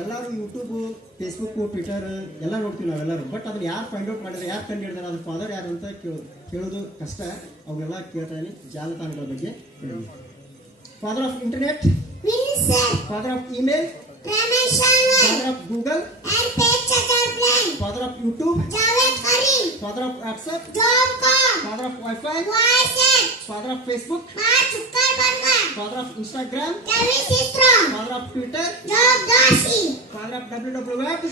ಎಲ್ಲರೂ YouTube Facebook Twitter ಎಲ್ಲ ನೋಡ್ತೀವಿ ನಾವೆಲ್ಲರೂ. ಬಟ್ ಅದನ್ನ ಯಾರು ಫೈಂಡ್ ಔಟ್ ಮಾಡಿದ್ರೆ, ಯಾರು ಕಂಡು ಹಿಡಿದಾರೆ, ಅದ್ರ ಫಾದರ್ ಯಾರು ಅಂತ ಕೇಳೋದು ಕಷ್ಟ. ಅವೆಲ್ಲ ಕೇಳ್ತಾ ಇದೀನಿ ಜಾಲತಾಣಗಳ ಬಗ್ಗೆ. Father of internet, father of email, father of Google, father of YouTube, father of WhatsApp, father of wifi, father of Facebook, father of Instagram, father of Twitter, father of www,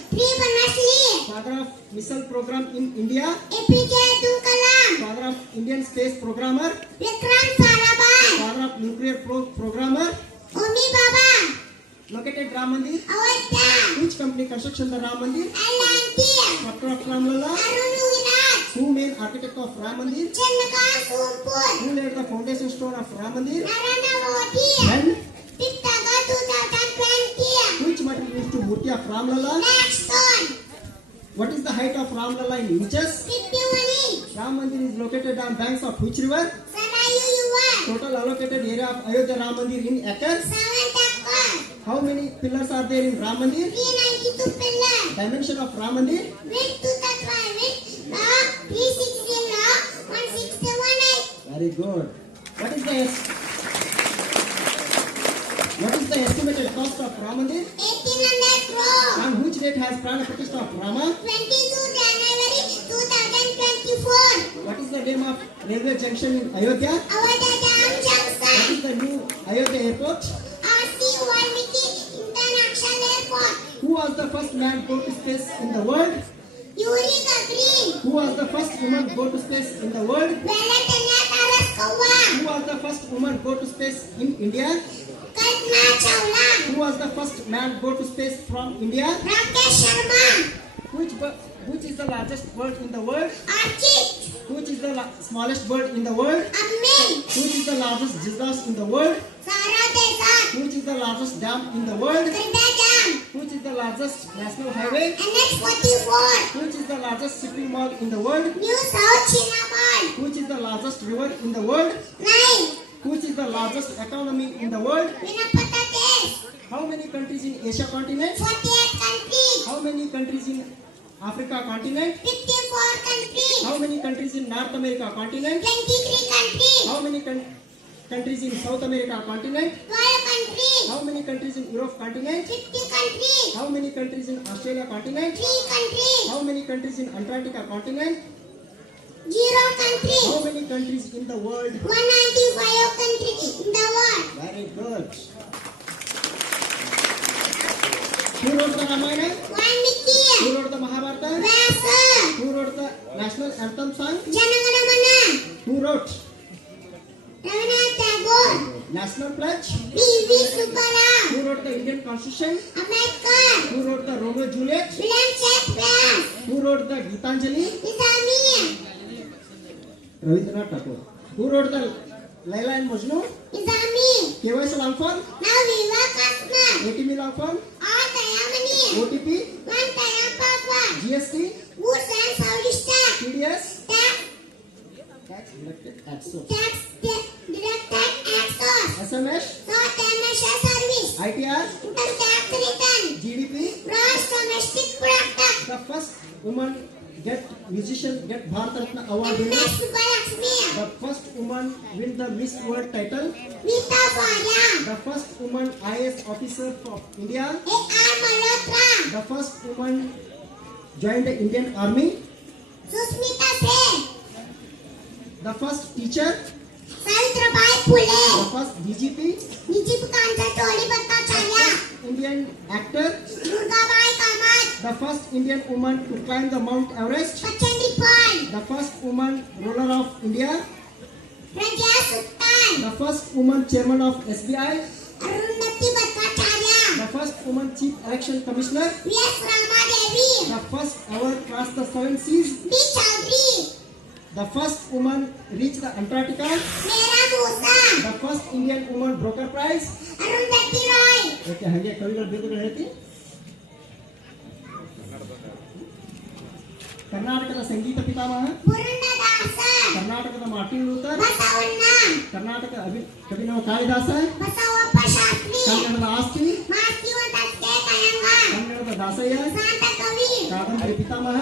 father of missile program in India, father of Indian space programmer, father of nuclear programmer, located Ram Mandir, which company construction the Ram Mandir, Dr. of Ram Lalla, who main architect of Ram Mandir, who laid the foundation stone of Ram Mandir, and which material used to Murti of Ram Lalla. What is the height of Ram Lalla in inches? Ram Mandir is located on banks of which river? Total allocated area of Ayodhya Ram Mandir in acres? How many pillars are there in Ram Mandir? 392 pillars. Dimension of Ram Mandir? Width 360 161. Very good. What is the estimated cost of Ram Mandir? 1800 crore. On which date has Prana Pratishtha of Rama? 22 January 2024. What is the name of railway junction in Ayodhya? Ayodhya Dam Junction. What is the new Ayodhya airport? RC Valmiki International Airport. Who was the first man go to space in the world? Yuri Gagarin. Who was the first woman go to space in the world? Velatanya Taraskova. Who was the first woman go to space in India? Kalpana Chawla. Who was the first man go to space from India? Rakesh Sharma. Which is the largest bird in the world? Archit. Which is the smallest bird in the world? Amin. Which is the largest geysers in the world? Sara Desai. Which is the largest dam in the world? Krida Dam. Which is the largest national highway? NH44. Which is the largest shipping mall in the world? New South China Mall. Which is the largest river in the world? 9. Which is the largest economy in the world? Vinapata Desh. How many countries in Asia continent? 48 countries. How many countries in Africa continent? 54 countries. How many countries in North America continent? 23 countries. How many countries in South America continent? 12 countries. How many countries in Europe continent? 50 countries. How many countries in Australia continent? 3 countries. How many countries in Antarctica continent? 0 countries. How many countries in the world? 195 countries in the world. Very good. Who wrote the Ramayana? Valmiki. Who wrote the Mahabharata? Vyasa. Who wrote the national anthem song? Janagana Mana. Who wrote Rabindranath Tagore. national pledge? B.V. Subbarao. Who wrote the Indian constitution? Ambedkar. Who wrote the Romeo and Juliet? William Shakespeare. Who wrote the Gitanjali? Nizami. Rabindranath Tagore. Who wrote the Laila and Majnu? Nizami. KYC long form? Now Viva Kasma. ATM long form? All Tayamani. OTP? One Tayam Password. GST? Goods and Service Tax. TDS? Tax. Tax deducted at source. Tax. Direct Tax Access. SMS? Short Commercial Service. ITR? Income Tax Return. GDP? Gross Domestic Product. The first woman musician get Bharat Ratna award winner. MS Subbalaxmi. The first woman win the Miss World title. Rita Varya. The first woman IAS officer of India. A.R. Malhotra. The first woman joined the Indian Army. Susmita Sen. The first teacher. Savitribai Phule. The first DGP. Nijipkanta Toli Bhattacharya. Indian actor. Durgabai Kamat. The first Indian woman to climb the Mount Everest. Pachandi Pal. The first woman ruler of India. Pragya Suttan. The first woman chairman of SBI. Arundhati Bhattacharya. The first woman chief election commissioner. V.S. Rama Devi. The first ever crossed the 7 seas. B. Chaudhary. The first woman reached the Antarctica. Mera Musa. The first Indian woman Broker Prize. Arundhati Roy. Okay, ಹಾಗೆ ಕವಿಗಳು ಬೇರೆಗಳು ಹೇಳ್ತಿ. ಕರ್ನಾಟಕದ ಸಂಗೀತ ಪಿತಾಮಹ. Purandadasa. ಕರ್ನಾಟಕದ Martin Luther. Basavanna. Karnataka ಕವಿನವ Kalidasa. Basavappa Shastri. ಕನ್ನಡದ ಆಸ್ತಿ. Masiva Datte Kayanga. Dasayya ಸಂತ ಕವಿ ಕಾದಂಬರಿ ಪಿತಾಮಹ